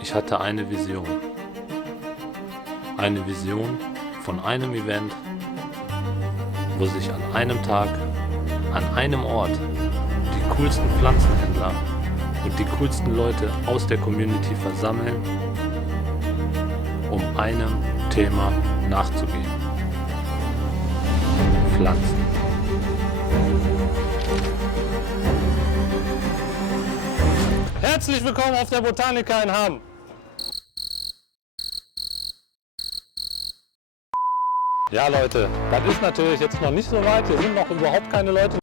Ich hatte eine Vision. Eine Vision von einem Event, wo sich an einem Tag, an einem Ort die coolsten Pflanzenhändler und die coolsten Leute aus der Community versammeln, um einem Thema nachzugehen. Pflanzen. Herzlich willkommen auf der Botanica in Hamm. Ja Leute, das ist natürlich jetzt noch nicht so weit, hier sind noch überhaupt keine Leute.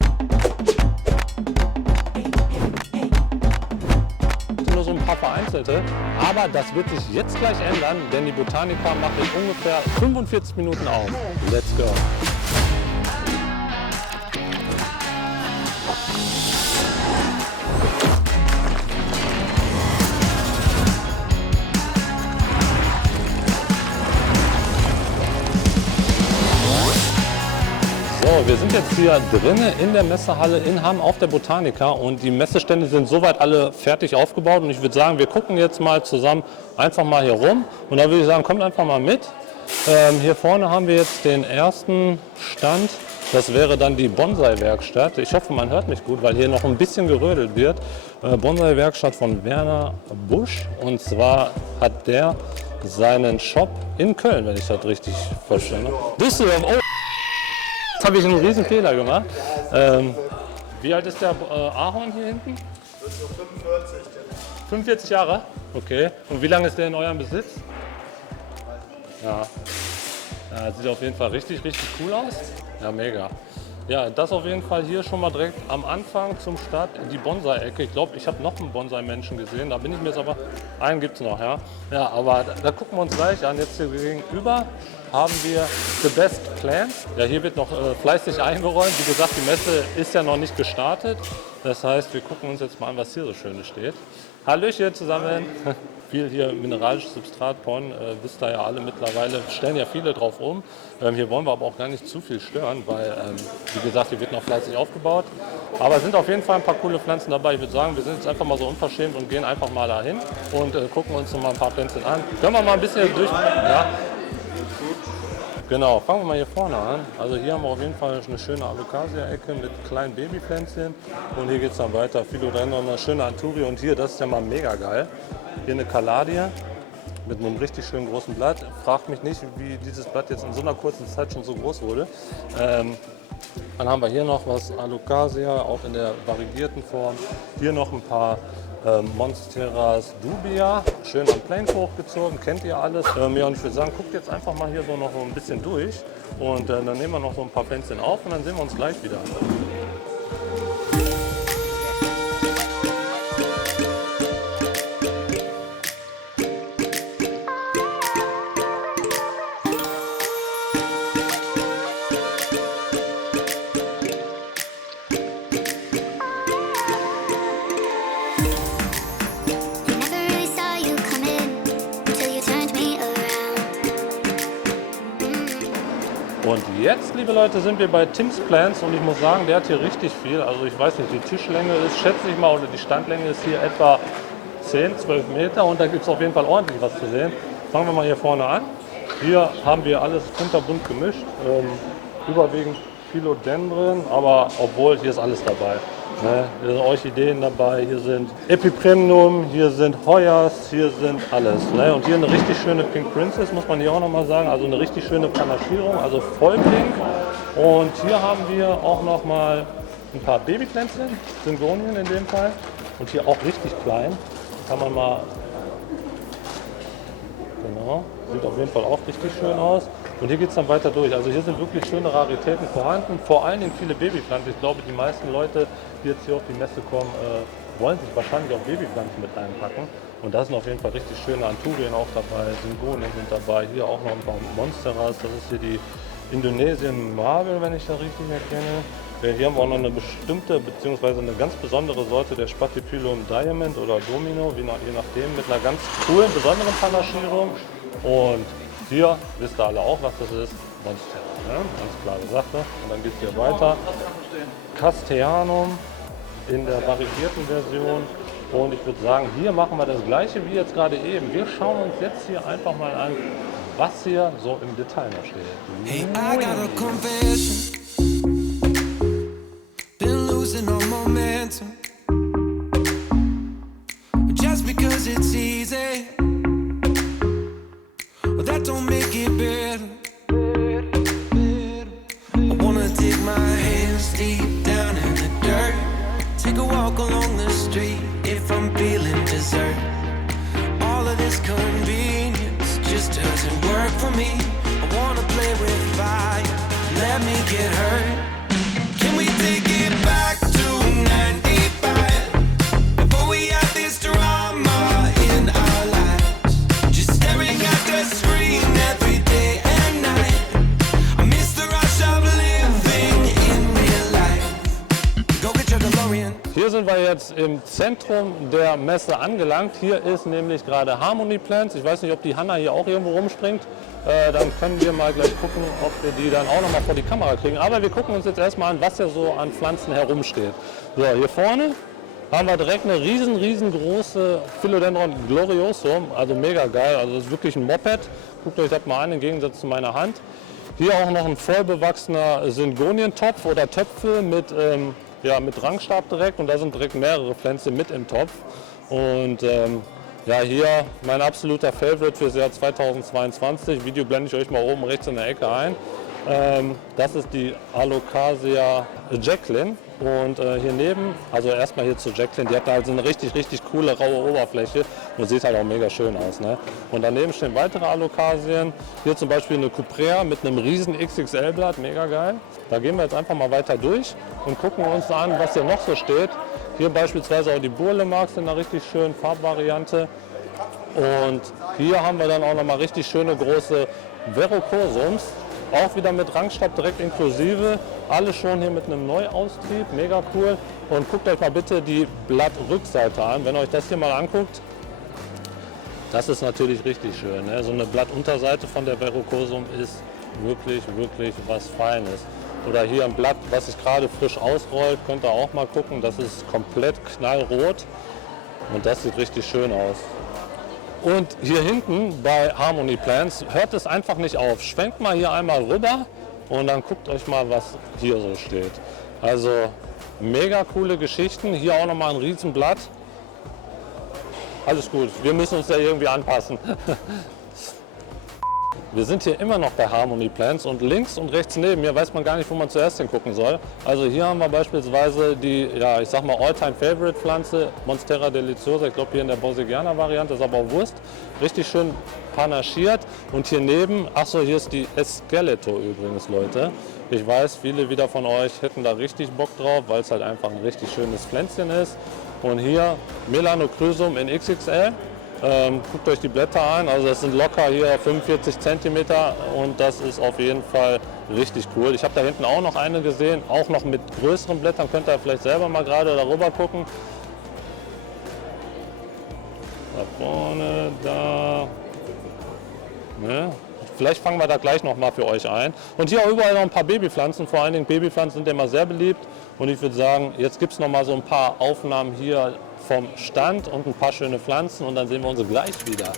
Nur so ein paar vereinzelte, aber das wird sich jetzt gleich ändern, denn die Botanica macht in ungefähr 45 Minuten auf. Let's go! So, wir sind jetzt hier drinnen in der Messehalle in Hamm auf der Botanica und die Messestände sind soweit alle fertig aufgebaut und ich würde sagen, wir gucken jetzt mal zusammen einfach mal hier rum und da würde ich sagen, kommt einfach mal mit. Hier vorne haben wir jetzt den ersten Stand, das wäre dann die Bonsai-Werkstatt. Ich hoffe, man hört mich gut, weil hier noch ein bisschen gerödelt wird. Bonsai-Werkstatt von Werner Busch und zwar hat der seinen Shop in Köln, wenn ich das richtig verstehe. Düsseldorf, oh! Jetzt habe ich einen riesen Fehler gemacht. Wie alt ist der Ahorn hier hinten? So 45. 45 Jahre? Okay. Und wie lange ist der in eurem Besitz? Ja. Ja, sieht auf jeden Fall richtig cool aus. Ja, mega. Ja, das auf jeden Fall hier schon mal direkt am Anfang zum Start die Bonsai-Ecke. Ich glaube, ich habe noch einen Bonsai-Menschen gesehen. Da bin ich mir jetzt aber, einen gibt es noch, ja. Ja, aber da gucken wir uns gleich an. Jetzt hier gegenüber haben wir The Best Plants. Ja, hier wird noch fleißig eingeräumt. Wie gesagt, die Messe ist ja noch nicht gestartet. Das heißt, wir gucken uns jetzt mal an, was hier so Schönes steht. Hallöchen zusammen. Viel hier mineralisches Substrat, Porn, wisst ihr ja alle mittlerweile, stellen ja viele drauf um. Hier wollen wir aber auch gar nicht zu viel stören, weil, wie gesagt, hier wird noch fleißig aufgebaut. Aber es sind auf jeden Fall ein paar coole Pflanzen dabei. Ich würde sagen, wir sind jetzt einfach mal so unverschämt und gehen einfach mal dahin und gucken uns noch mal ein paar Pflanzen an. Können wir mal ein bisschen durch... Ja? Genau, fangen wir mal hier vorne an. Also hier haben wir auf jeden Fall eine schöne Alocasia-Ecke mit kleinen Babypflänzchen. Und hier geht es dann weiter. Philodendron, eine schöne Anturie. Und hier, das ist ja mal mega geil. Hier eine Caladie mit einem richtig schönen großen Blatt. Fragt mich nicht, wie dieses Blatt jetzt in so einer kurzen Zeit schon so groß wurde. Dann haben wir hier noch was Alocasia, auch in der variegierten Form. Hier noch ein paar Monsteras dubia, schön am Plank hochgezogen, kennt ihr alles. Ja, und ich würde sagen, guckt jetzt einfach mal hier so noch ein bisschen durch und dann nehmen wir noch so ein paar Pflänzchen auf und dann sehen wir uns gleich wieder. Und jetzt, liebe Leute, sind wir bei Tim's Plants und ich muss sagen, der hat hier richtig viel. Also ich weiß nicht, die Tischlänge ist, schätze ich mal, oder die Standlänge ist hier etwa 10, 12 Meter und da gibt es auf jeden Fall ordentlich was zu sehen. Fangen wir mal hier vorne an. Hier haben wir alles kunterbunt gemischt, überwiegend Philodendron, aber obwohl, hier ist alles dabei. Ne? Hier sind Orchideen dabei, hier sind Epipremnum, hier sind Hoyas, hier sind alles. Ne? Und hier eine richtig schöne Pink Princess, muss man hier auch nochmal sagen, also eine richtig schöne Panaschierung, also voll pink. Und hier haben wir auch nochmal ein paar Babypflänzchen, Syngonien in dem Fall. Und hier auch richtig klein, kann man mal, genau, sieht auf jeden Fall auch richtig schön aus. Und hier geht es dann weiter durch. Also hier sind wirklich schöne Raritäten vorhanden, vor allen Dingen viele Babypflanzen. Ich glaube, die meisten Leute, die jetzt hier auf die Messe kommen, wollen sich wahrscheinlich auch Babypflanzen mit einpacken. Und da sind auf jeden Fall richtig schöne Anturien auch dabei, Syngonien sind dabei, hier auch noch ein paar Monsteras. Das ist hier die Indonesian Marble, wenn ich das richtig erkenne. Hier haben wir auch noch eine bestimmte, beziehungsweise eine ganz besondere Sorte der Spathiphyllum Diamond oder Domino, je nachdem, mit einer ganz coolen, besonderen Panaschierung. Und hier wisst ihr alle auch, was das ist. Monstera, ne? Ganz klare Sache. Und dann geht es hier weiter. Castellanum in der variegierten Version. Und ich würde sagen, hier machen wir das gleiche wie jetzt gerade eben. Wir schauen uns jetzt hier einfach mal an, was hier so im Detail noch steht. Hey, I got a confession. Been losing all momentum. Just because it's easy, well, that don't make it better. I wanna dig my hands deep down in the dirt. Take a walk along the street if I'm feeling dessert. All of this convenience just doesn't work for me. I wanna play with fire, let me get hurt. Can we take it back to 95? Before we had this drama in our lives, just staring at the screen every day and night. I miss the rush of living in real life. Go get your DeLorean. Hier sind wir jetzt im Zentrum der Messe angelangt. Hier ist nämlich gerade Harmony Plants. Ich weiß nicht, ob die Hanna hier auch irgendwo rumspringt. Dann können wir mal gleich gucken, ob wir die dann auch noch mal vor die Kamera kriegen. Aber wir gucken uns jetzt erstmal an, was hier so an Pflanzen herumsteht. So, hier vorne haben wir direkt eine riesengroße Philodendron gloriosum. Also mega geil. Also das ist wirklich ein Moped. Guckt euch das mal an, im Gegensatz zu meiner Hand. Hier auch noch ein voll bewachsener Syngonientopf oder Töpfe mit mit Rangstab direkt, und da sind direkt mehrere Pflänzchen mit im Topf. Und ja, hier mein absoluter Favorite fürs Jahr 2022. Video blende ich euch mal oben rechts in der Ecke ein. Das ist die Alocasia Jacqueline. Und hier neben, also erstmal hier zu Jacqueline, die hat halt so eine richtig coole raue Oberfläche und sieht halt auch mega schön aus. Ne? Und daneben stehen weitere Alocasien. Hier zum Beispiel eine Cuprea mit einem riesen XXL-Blatt, mega geil. Da gehen wir jetzt einfach mal weiter durch und gucken uns an, was hier noch so steht. Hier beispielsweise auch die Burle-Marks in einer richtig schönen Farbvariante. Und hier haben wir dann auch nochmal richtig schöne große Verrucosums. Auch wieder mit Rangstab direkt inklusive. Alles schon hier mit einem Neuaustrieb, mega cool. Und guckt euch mal bitte die Blattrückseite an. Wenn ihr euch das hier mal anguckt, das ist natürlich richtig schön. Ne? So eine Blattunterseite von der Verrucosum ist wirklich was Feines. Oder hier ein Blatt, was sich gerade frisch ausrollt, könnt ihr auch mal gucken. Das ist komplett knallrot und das sieht richtig schön aus. Und hier hinten bei Harmony Plants hört es einfach nicht auf. Schwenkt mal hier einmal rüber und dann guckt euch mal, was hier so steht. Also mega coole Geschichten. Hier auch nochmal ein Riesenblatt. Alles gut, wir müssen uns ja irgendwie anpassen. Wir sind hier immer noch bei Harmony Plants und links und rechts neben mir weiß man gar nicht, wo man zuerst hingucken soll. Also hier haben wir beispielsweise die, ja, ich sag mal All-Time-Favorite-Pflanze, Monstera deliciosa. Ich glaube hier in der Borsigiana-Variante, ist aber auch Wurst. Richtig schön panaschiert. Und hier neben, achso, hier ist die Esqueleto übrigens, Leute. Ich weiß, viele wieder von euch hätten da richtig Bock drauf, weil es halt einfach ein richtig schönes Pflänzchen ist. Und hier Melanochrysum in XXL. Guckt euch die Blätter an, also das sind locker hier 45 cm und das ist auf jeden Fall richtig cool. Ich habe da hinten auch noch eine gesehen, auch noch mit größeren Blättern, könnt ihr vielleicht selber mal gerade darüber gucken. Da vorne, da. Ne? Vielleicht fangen wir da gleich noch mal für euch ein. Und hier auch überall noch ein paar Babypflanzen, vor allen Dingen Babypflanzen sind immer sehr beliebt. Und ich würde sagen, jetzt gibt es noch mal so ein paar Aufnahmen hier vom Stand und ein paar schöne Pflanzen und dann sehen wir uns gleich wieder.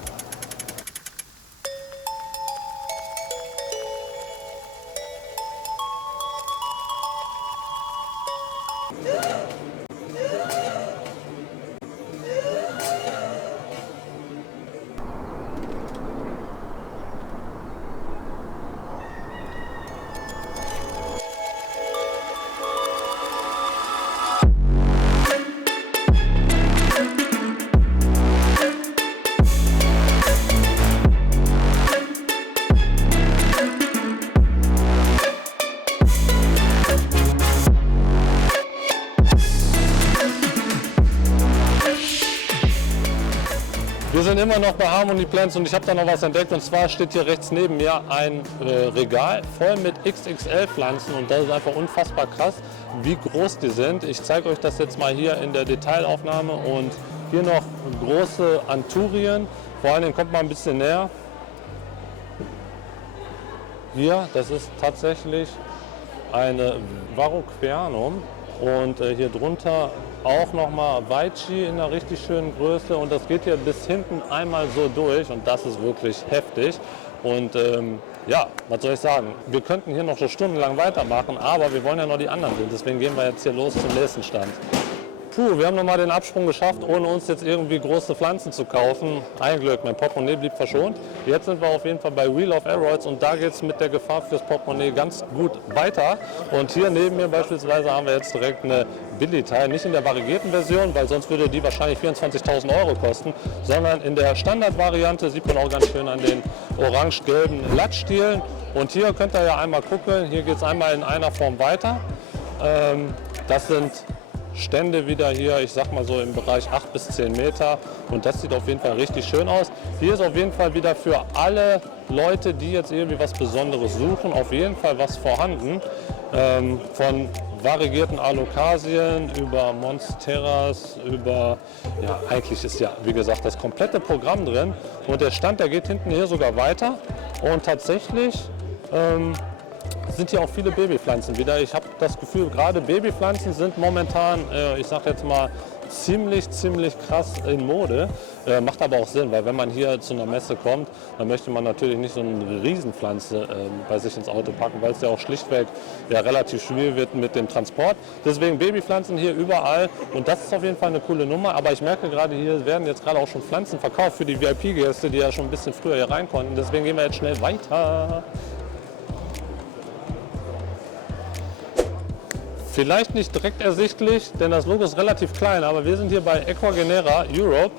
Wir sind immer noch bei Harmony Plants und ich habe da noch was entdeckt, und zwar steht hier rechts neben mir ein Regal voll mit XXL-Pflanzen und das ist einfach unfassbar krass, wie groß die sind. Ich zeige euch das jetzt mal hier in der Detailaufnahme und hier noch große Anthurien, vor allen Dingen kommt mal ein bisschen näher. Hier, das ist tatsächlich eine Varroquernum und hier drunter auch nochmal Weichi in einer richtig schönen Größe und das geht hier bis hinten einmal so durch und das ist wirklich heftig. Und ja, was soll ich sagen, wir könnten hier noch so stundenlang weitermachen, aber wir wollen ja noch die anderen sehen, deswegen gehen wir jetzt hier los zum nächsten Stand. Puh, wir haben nochmal den Absprung geschafft, ohne uns jetzt irgendwie große Pflanzen zu kaufen. Ein Glück, mein Portemonnaie blieb verschont. Jetzt sind wir auf jeden Fall bei Wheel of Aroids und da geht es mit der Gefahr fürs Portemonnaie ganz gut weiter. Und hier neben mir beispielsweise haben wir jetzt direkt eine Billigteil, nicht in der variegierten Version, weil sonst würde die wahrscheinlich 24.000 € kosten, sondern in der Standardvariante, sieht man auch ganz schön an den orange-gelben Lattstielen. Und hier könnt ihr ja einmal gucken, hier geht es einmal in einer Form weiter. Das sind Stände wieder hier, ich sag mal so im Bereich 8 bis 10 Meter und das sieht auf jeden Fall richtig schön aus. Hier ist auf jeden Fall wieder für alle Leute, die jetzt irgendwie was Besonderes suchen, auf jeden Fall was vorhanden. Von variegierten Alokasien über Monsteras, über, ja eigentlich ist ja wie gesagt das komplette Programm drin und der Stand, der geht hinten hier sogar weiter und tatsächlich sind hier auch viele Babypflanzen wieder. Ich habe das Gefühl, gerade Babypflanzen sind momentan, ich sage jetzt mal, ziemlich krass in Mode. Macht aber auch Sinn, weil wenn man hier zu einer Messe kommt, dann möchte man natürlich nicht so eine Riesenpflanze bei sich ins Auto packen, weil es ja auch schlichtweg ja relativ schwierig wird mit dem Transport. Deswegen Babypflanzen hier überall und das ist auf jeden Fall eine coole Nummer. Aber ich merke gerade, hier werden jetzt gerade auch schon Pflanzen verkauft für die VIP-Gäste, die ja schon ein bisschen früher hier rein konnten. Deswegen gehen wir jetzt schnell weiter. Vielleicht nicht direkt ersichtlich, denn das Logo ist relativ klein, aber wir sind hier bei Ecuagenera Europe.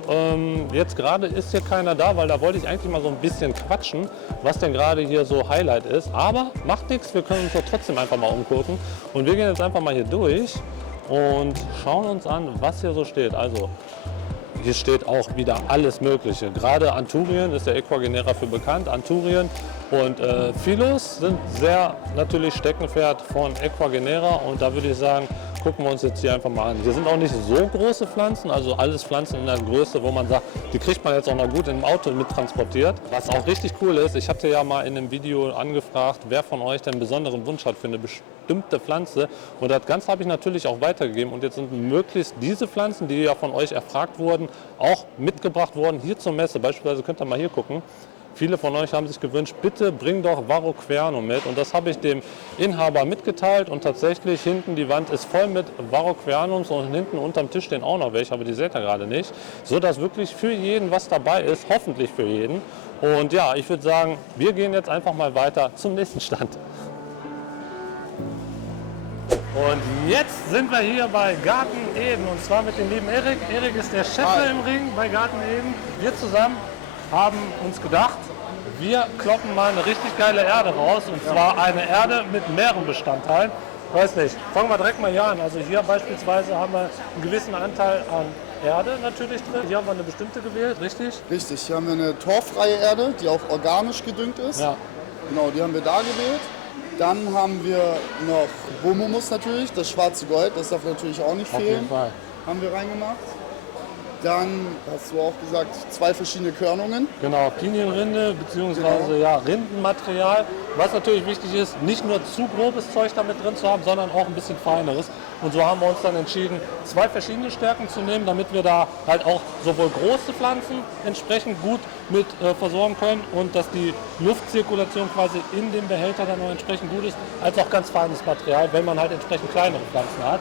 Jetzt gerade ist hier keiner da, weil da wollte ich eigentlich mal so ein bisschen quatschen, was denn gerade hier so Highlight ist. Aber macht nichts, wir können uns doch trotzdem einfach mal umgucken. Und wir gehen jetzt einfach mal hier durch und schauen uns an, was hier so steht. Also hier steht auch wieder alles Mögliche. Gerade Anturien ist der Ecuagenera für bekannt. Anturien und Philos sind sehr natürlich Steckenpferd von Ecuagenera und da würde ich sagen, gucken wir uns jetzt hier einfach mal an. Hier sind auch nicht so große Pflanzen, also alles Pflanzen in der Größe, wo man sagt, die kriegt man jetzt auch noch gut im Auto mit transportiert. Was auch richtig cool ist, ich hatte ja mal in einem Video angefragt, wer von euch denn einen besonderen Wunsch hat für eine bestimmte Pflanze und das Ganze habe ich natürlich auch weitergegeben und jetzt sind möglichst diese Pflanzen, die ja von euch erfragt wurden, auch mitgebracht worden hier zur Messe. Beispielsweise könnt ihr mal hier gucken. Viele von euch haben sich gewünscht, bitte bring doch Varroquernum mit und das habe ich dem Inhaber mitgeteilt und tatsächlich hinten die Wand ist voll mit Varroquernums und hinten unterm Tisch stehen auch noch welche, aber die seht ihr gerade nicht, so dass wirklich für jeden was dabei ist, hoffentlich für jeden. Und ja, ich würde sagen, wir gehen jetzt einfach mal weiter zum nächsten Stand. Und jetzt sind wir hier bei Garten Eden und zwar mit dem lieben Erik. Erik ist der Chef im Ring bei Garten Eden. Wir zusammen haben uns gedacht, wir kloppen mal eine richtig geile Erde raus und zwar eine Erde mit mehreren Bestandteilen. Weiß nicht, fangen wir direkt mal hier an. Also hier beispielsweise haben wir einen gewissen Anteil an Erde natürlich drin. Hier haben wir eine bestimmte gewählt, richtig? Richtig, hier haben wir eine torffreie Erde, die auch organisch gedüngt ist. Ja. Genau, die haben wir da gewählt. Dann haben wir noch Bomomus natürlich, das schwarze Gold, das darf natürlich auch nicht Auf fehlen. jeden Fall. Haben wir reingemacht. Dann hast du auch gesagt, 2 verschiedene Körnungen. Genau, Pinienrinde bzw. ja, Rindenmaterial. Was natürlich wichtig ist, nicht nur zu grobes Zeug damit drin zu haben, sondern auch ein bisschen feineres. Und so haben wir uns dann entschieden, 2 verschiedene Stärken zu nehmen, damit wir da halt auch sowohl große Pflanzen entsprechend gut mit versorgen können und dass die Luftzirkulation quasi in dem Behälter dann auch entsprechend gut ist, als auch ganz feines Material, wenn man halt entsprechend kleinere Pflanzen hat.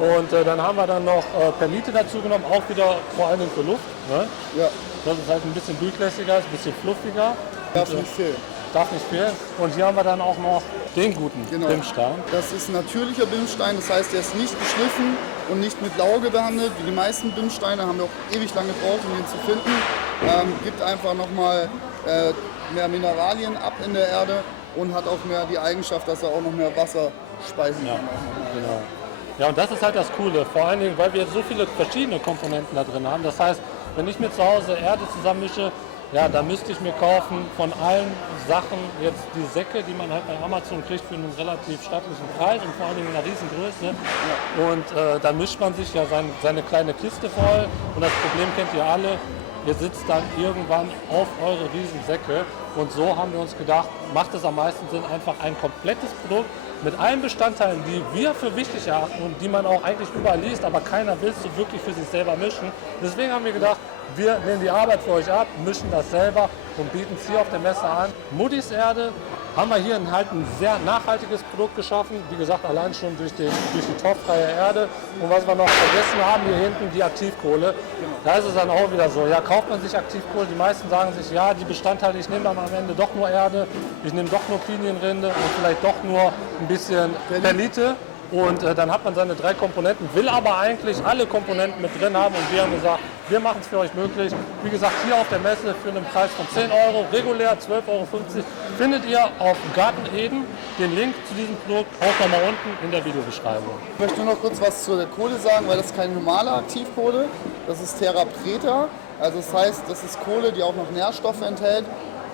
Und dann haben wir dann noch Perlite dazu genommen, auch wieder vor allem für Luft. Ne? Ja. Das ist halt ein bisschen durchlässiger, ein bisschen fluffiger. Darf nicht fehlen. Darf nicht fehlen. Und hier haben wir dann auch noch den guten Bimstein. Das ist ein natürlicher Bimstein, das heißt, der ist nicht geschliffen und nicht mit Lauge behandelt. Wie die meisten Bimsteine haben wir auch ewig lange gebraucht, um den zu finden. Gibt einfach nochmal mehr Mineralien ab in der Erde und hat auch mehr die Eigenschaft, dass er auch noch mehr Wasser speisen kann. Genau. Ja, und das ist halt das Coole, vor allen Dingen, weil wir jetzt so viele verschiedene Komponenten da drin haben. Das heißt, wenn ich mir zu Hause Erde zusammenmische, ja, da müsste ich mir kaufen von allen Sachen jetzt die Säcke, die man halt bei Amazon kriegt für einen relativ stattlichen Preis und vor allen Dingen in einer riesen Größe. Und da mischt man sich ja seine kleine Kiste voll und das Problem kennt ihr alle. ihr sitzt dann irgendwann auf eure Riesensäcke. Und so haben wir uns gedacht, macht es am meisten Sinn, einfach ein komplettes Produkt mit allen Bestandteilen, die wir für wichtig erachten und die man auch eigentlich überall liest, aber keiner will es so wirklich für sich selber mischen. Deswegen haben wir gedacht, wir nehmen die Arbeit für euch ab, mischen das selber und bieten es hier auf der Messe an. Muddies Erde haben wir hier halt ein sehr nachhaltiges Produkt geschaffen. Wie gesagt, allein schon durch die torffreie Erde. Und was wir noch vergessen haben, hier hinten die Aktivkohle. Da ist es dann auch wieder so, ja, kauft man sich Aktivkohle, die meisten sagen sich, ja, die Bestandteile, ich nehme dann am Ende doch nur Erde, ich nehme doch nur Pinienrinde und vielleicht doch nur ein bisschen Perlite. Und dann hat man seine 3 Komponenten, will aber eigentlich alle Komponenten mit drin haben. Und wir haben gesagt, wir machen es für euch möglich. Wie gesagt, hier auf der Messe für einen Preis von 10 Euro, regulär 12,50 Euro, findet ihr auf Garten Eden. Den Link zu diesem Produkt auch nochmal unten in der Videobeschreibung. Ich möchte nur noch kurz was zu der Kohle sagen, weil das ist keine normale Aktivkohle. Das ist Terra Preta. Also das heißt, das ist Kohle, die auch noch Nährstoffe enthält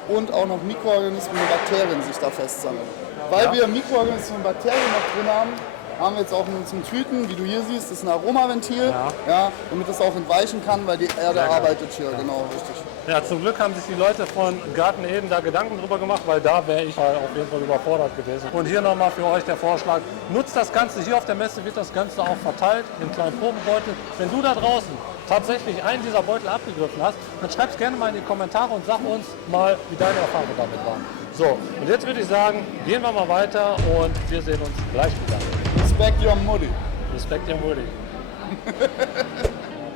und auch noch Mikroorganismen und Bakterien sich da festsammeln. Weil wir Mikroorganismen und Bakterien noch drin haben wir jetzt auch in unseren Tüten, wie du hier siehst, das ist ein Aromaventil, ja, damit das auch entweichen kann, weil die Erde arbeitet hier, genau, richtig. Ja, zum Glück haben sich die Leute von Garten Eden da Gedanken drüber gemacht, weil da wäre ich auf jeden Fall überfordert gewesen. Und hier nochmal für euch der Vorschlag, nutzt das Ganze, hier auf der Messe wird das Ganze auch verteilt in kleinen Probenbeutel. Wenn du da draußen tatsächlich einen dieser Beutel abgegriffen hast, dann schreib es gerne mal in die Kommentare und sag uns mal, wie deine Erfahrungen damit waren. So, und jetzt würde ich sagen, gehen wir mal weiter und wir sehen uns gleich wieder. Respect your Mutti. Respect your Mutti.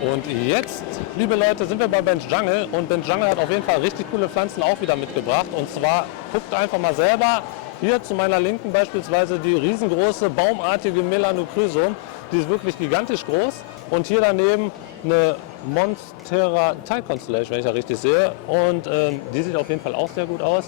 Und jetzt, liebe Leute, sind wir bei Ben's Jungle und Ben's Jungle hat auf jeden Fall richtig coole Pflanzen auch wieder mitgebracht. Und zwar, guckt einfach mal selber, hier zu meiner Linken beispielsweise die riesengroße baumartige Melanochrysum, die ist wirklich gigantisch groß. Und hier daneben eine Monstera Tile Constellation, wenn ich da richtig sehe. Und die sieht auf jeden Fall auch sehr gut aus.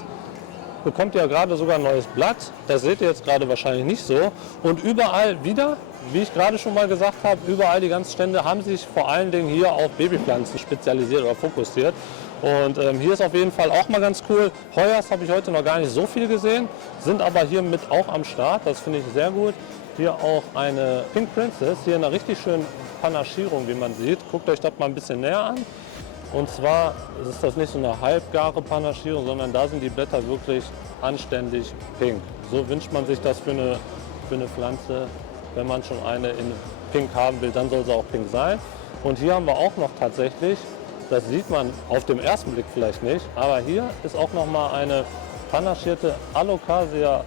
Bekommt ja gerade sogar ein neues Blatt. Das seht ihr jetzt gerade wahrscheinlich nicht so. Und überall wieder, wie ich gerade schon mal gesagt habe, überall die ganzen Stände haben sich vor allen Dingen hier auf Babypflanzen spezialisiert oder fokussiert. Und hier ist auf jeden Fall auch mal ganz cool. Heuers habe ich heute noch gar nicht so viel gesehen, sind aber hier mit auch am Start. Das finde ich sehr gut. Hier auch eine Pink Princess, hier in einer richtig schönen Panaschierung, wie man sieht. Guckt euch das mal ein bisschen näher an. Und zwar ist das nicht so eine halbgare Panaschierung, sondern da sind die Blätter wirklich anständig pink. So wünscht man sich das für eine Pflanze. Wenn man schon eine in pink haben will, dann soll sie auch pink sein. Und hier haben wir auch noch tatsächlich, das sieht man auf dem ersten Blick vielleicht nicht, aber hier ist auch noch mal eine panaschierte Alocasia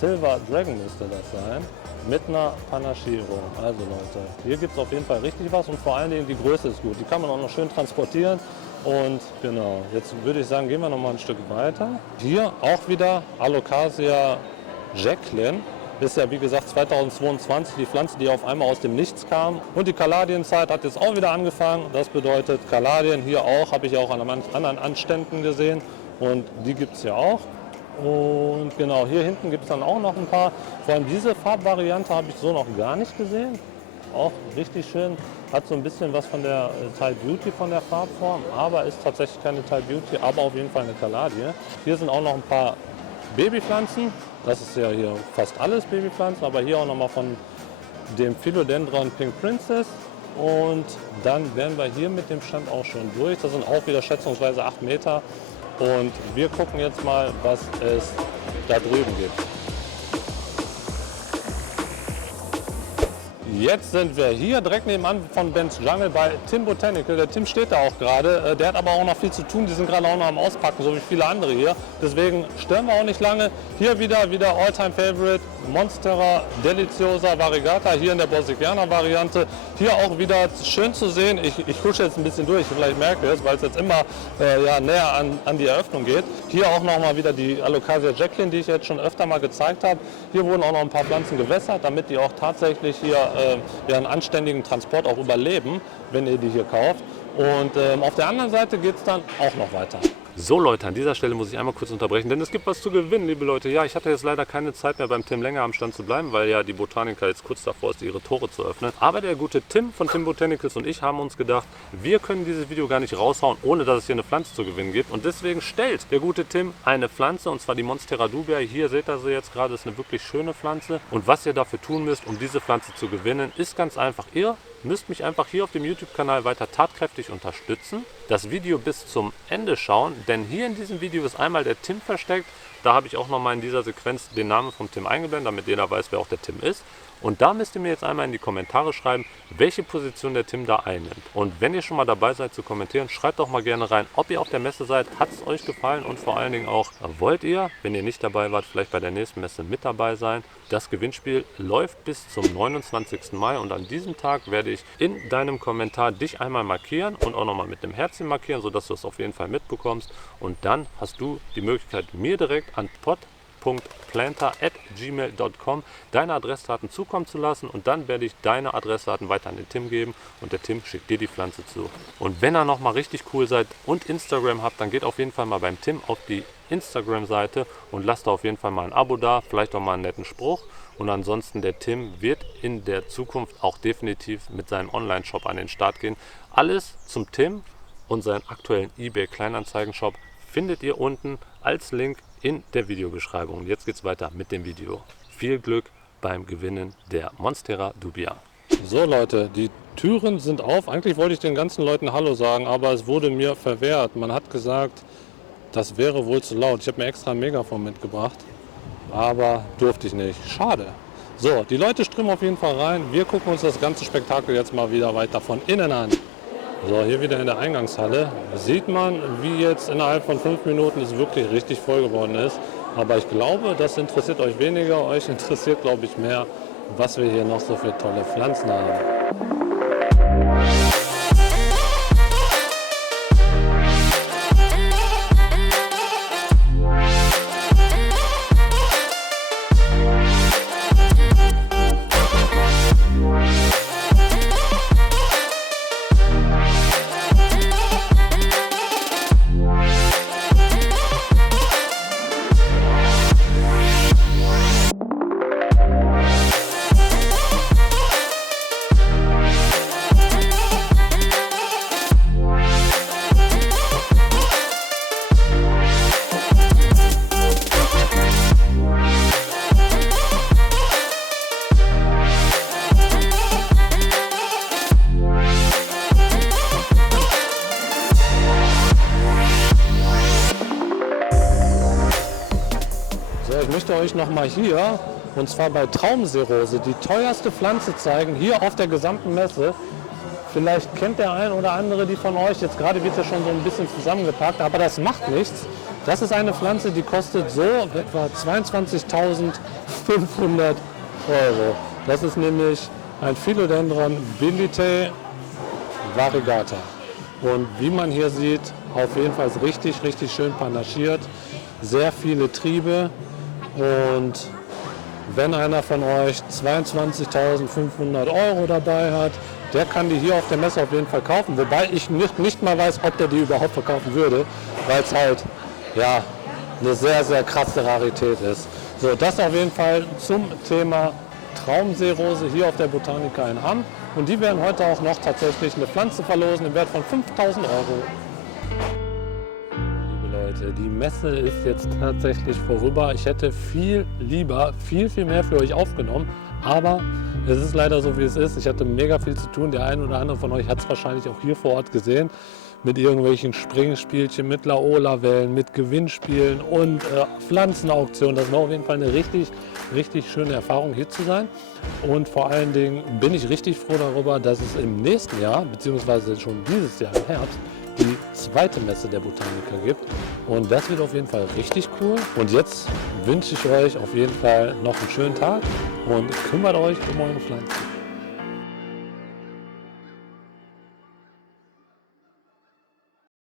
Silver Dragon müsste das sein. Mit einer Panaschierung. Also Leute, hier gibt es auf jeden Fall richtig was und vor allen Dingen die Größe ist gut. Die kann man auch noch schön transportieren. Und genau, jetzt würde ich sagen, gehen wir noch mal ein Stück weiter. Hier auch wieder Alocasia Jacqueline. Ist ja wie gesagt 2022 die Pflanze, die auf einmal aus dem Nichts kam. Und die Kaladienzeit hat jetzt auch wieder angefangen. Das bedeutet Kaladien hier auch, habe ich auch an anderen Anständen gesehen. Und die gibt es ja auch. Und genau, hier hinten gibt es dann auch noch ein paar. Vor allem diese Farbvariante habe ich so noch gar nicht gesehen. Auch richtig schön. Hat so ein bisschen was von der Tile Beauty von der Farbform, aber ist tatsächlich keine Tile Beauty, aber auf jeden Fall eine Kaladie. Hier sind auch noch ein paar Babypflanzen. Das ist ja hier fast alles Babypflanzen, aber hier auch noch mal von dem Philodendron Pink Princess. Und dann wären wir hier mit dem Stand auch schon durch. Das sind auch wieder schätzungsweise 8 Meter. Und wir gucken jetzt mal, was es da drüben gibt. Jetzt sind wir hier direkt nebenan von Ben's Jungle bei Tim Botanical. Der Tim steht da auch gerade. Der hat aber auch noch viel zu tun. Die sind gerade auch noch am Auspacken, so wie viele andere hier. Deswegen stören wir auch nicht lange. Hier wieder All-Time-Favorite Monstera Deliciosa Variegata. Hier in der Borsigiana-Variante. Hier auch wieder schön zu sehen. Ich husche jetzt ein bisschen durch, vielleicht merkt ihr es, weil es jetzt immer näher an die Eröffnung geht. Hier auch noch mal wieder die Alocasia Jacqueline, die ich jetzt schon öfter mal gezeigt habe. Hier wurden auch noch ein paar Pflanzen gewässert, damit die auch tatsächlich hier einen anständigen Transport auch überleben, wenn ihr die hier kauft. Und auf der anderen Seite geht es dann auch noch weiter. So Leute, an dieser Stelle muss ich einmal kurz unterbrechen, denn es gibt was zu gewinnen, liebe Leute. Ja, ich hatte jetzt leider keine Zeit mehr beim Tim länger am Stand zu bleiben, weil ja die Botaniker jetzt kurz davor ist, ihre Tore zu öffnen. Aber der gute Tim von Tim Botanicals und ich haben uns gedacht, wir können dieses Video gar nicht raushauen, ohne dass es hier eine Pflanze zu gewinnen gibt. Und deswegen stellt der gute Tim eine Pflanze, und zwar die Monstera dubia. Hier seht ihr sie jetzt gerade, ist eine wirklich schöne Pflanze. Und was ihr dafür tun müsst, um diese Pflanze zu gewinnen, ist ganz einfach. Ihr müsst mich einfach hier auf dem YouTube-Kanal weiter tatkräftig unterstützen, das Video bis zum Ende schauen, denn hier in diesem Video ist einmal der Tim versteckt. Da habe ich auch nochmal in dieser Sequenz den Namen vom Tim eingeblendet, damit jeder weiß, wer auch der Tim ist. Und da müsst ihr mir jetzt einmal in die Kommentare schreiben, welche Position der Tim da einnimmt. Und wenn ihr schon mal dabei seid zu kommentieren, schreibt doch mal gerne rein, ob ihr auf der Messe seid, hat es euch gefallen und vor allen Dingen auch, wollt ihr, wenn ihr nicht dabei wart, vielleicht bei der nächsten Messe mit dabei sein. Das Gewinnspiel läuft bis zum 29. Mai und an diesem Tag werde ich in deinem Kommentar dich einmal markieren und auch nochmal mit einem Herzchen markieren, sodass du es auf jeden Fall mitbekommst. Und dann hast du die Möglichkeit, mir direkt an pod.planter@gmail.com deine Adressdaten zukommen zu lassen und dann werde ich deine Adressdaten weiter an den Tim geben und der Tim schickt dir die Pflanze zu. Und wenn ihr nochmal richtig cool seid und Instagram habt, dann geht auf jeden Fall mal beim Tim auf die Instagram-Seite und lasst da auf jeden Fall mal ein Abo da, vielleicht auch mal einen netten Spruch. Und ansonsten, der Tim wird in der Zukunft auch definitiv mit seinem Online-Shop an den Start gehen. Alles zum Tim und seinen aktuellen eBay-Kleinanzeigen-Shop findet ihr unten als Link in der Videobeschreibung. Jetzt geht's weiter mit dem Video. Viel Glück beim Gewinnen der Monstera Dubia. So Leute, die Türen sind auf. Eigentlich wollte ich den ganzen Leuten Hallo sagen, aber es wurde mir verwehrt. Man hat gesagt, das wäre wohl zu laut. Ich habe mir extra ein Megafon mitgebracht, aber durfte ich nicht. Schade. So, die Leute strömen auf jeden Fall rein. Wir gucken uns das ganze Spektakel jetzt mal wieder weiter von innen an. So, hier wieder in der Eingangshalle. Sieht man, wie jetzt innerhalb von 5 Minuten es wirklich richtig voll geworden ist. Aber ich glaube, das interessiert euch weniger. Euch interessiert, glaube ich, mehr, was wir hier noch so für tolle Pflanzen haben. Ich möchte euch nochmal hier, und zwar bei Traumseerose, die teuerste Pflanze zeigen, hier auf der gesamten Messe. Vielleicht kennt der ein oder andere die von euch, jetzt gerade wird ja schon so ein bisschen zusammengepackt, aber das macht nichts. Das ist eine Pflanze, die kostet so etwa 22.500 Euro. Das ist nämlich ein Philodendron Bilitae variegata. Und wie man hier sieht, auf jeden Fall richtig, richtig schön panaschiert. Sehr viele Triebe. Und wenn einer von euch 22.500 Euro dabei hat, der kann die hier auf der Messe auf jeden Fall kaufen. Wobei ich nicht mal weiß, ob der die überhaupt verkaufen würde, weil es halt ja, eine sehr, sehr krasse Rarität ist. So, das auf jeden Fall zum Thema Traumseerose hier auf der Botanica in Hamm. Und die werden heute auch noch tatsächlich eine Pflanze verlosen im Wert von 5.000 Euro. Die Messe ist jetzt tatsächlich vorüber. Ich hätte viel lieber, viel mehr für euch aufgenommen, aber es ist leider so, wie es ist. Ich hatte mega viel zu tun. Der eine oder andere von euch hat es wahrscheinlich auch hier vor Ort gesehen, mit irgendwelchen Springspielchen, mit Laola-Wellen, mit Gewinnspielen und Pflanzenauktionen. Das war auf jeden Fall eine richtig, richtig schöne Erfahrung, hier zu sein. Und vor allen Dingen bin ich richtig froh darüber, dass es im nächsten Jahr, beziehungsweise schon dieses Jahr im Herbst, die zweite Messe der Botanica gibt. Und das wird auf jeden Fall richtig cool. Und jetzt wünsche ich euch auf jeden Fall noch einen schönen Tag und kümmert euch um eure Pflanzen.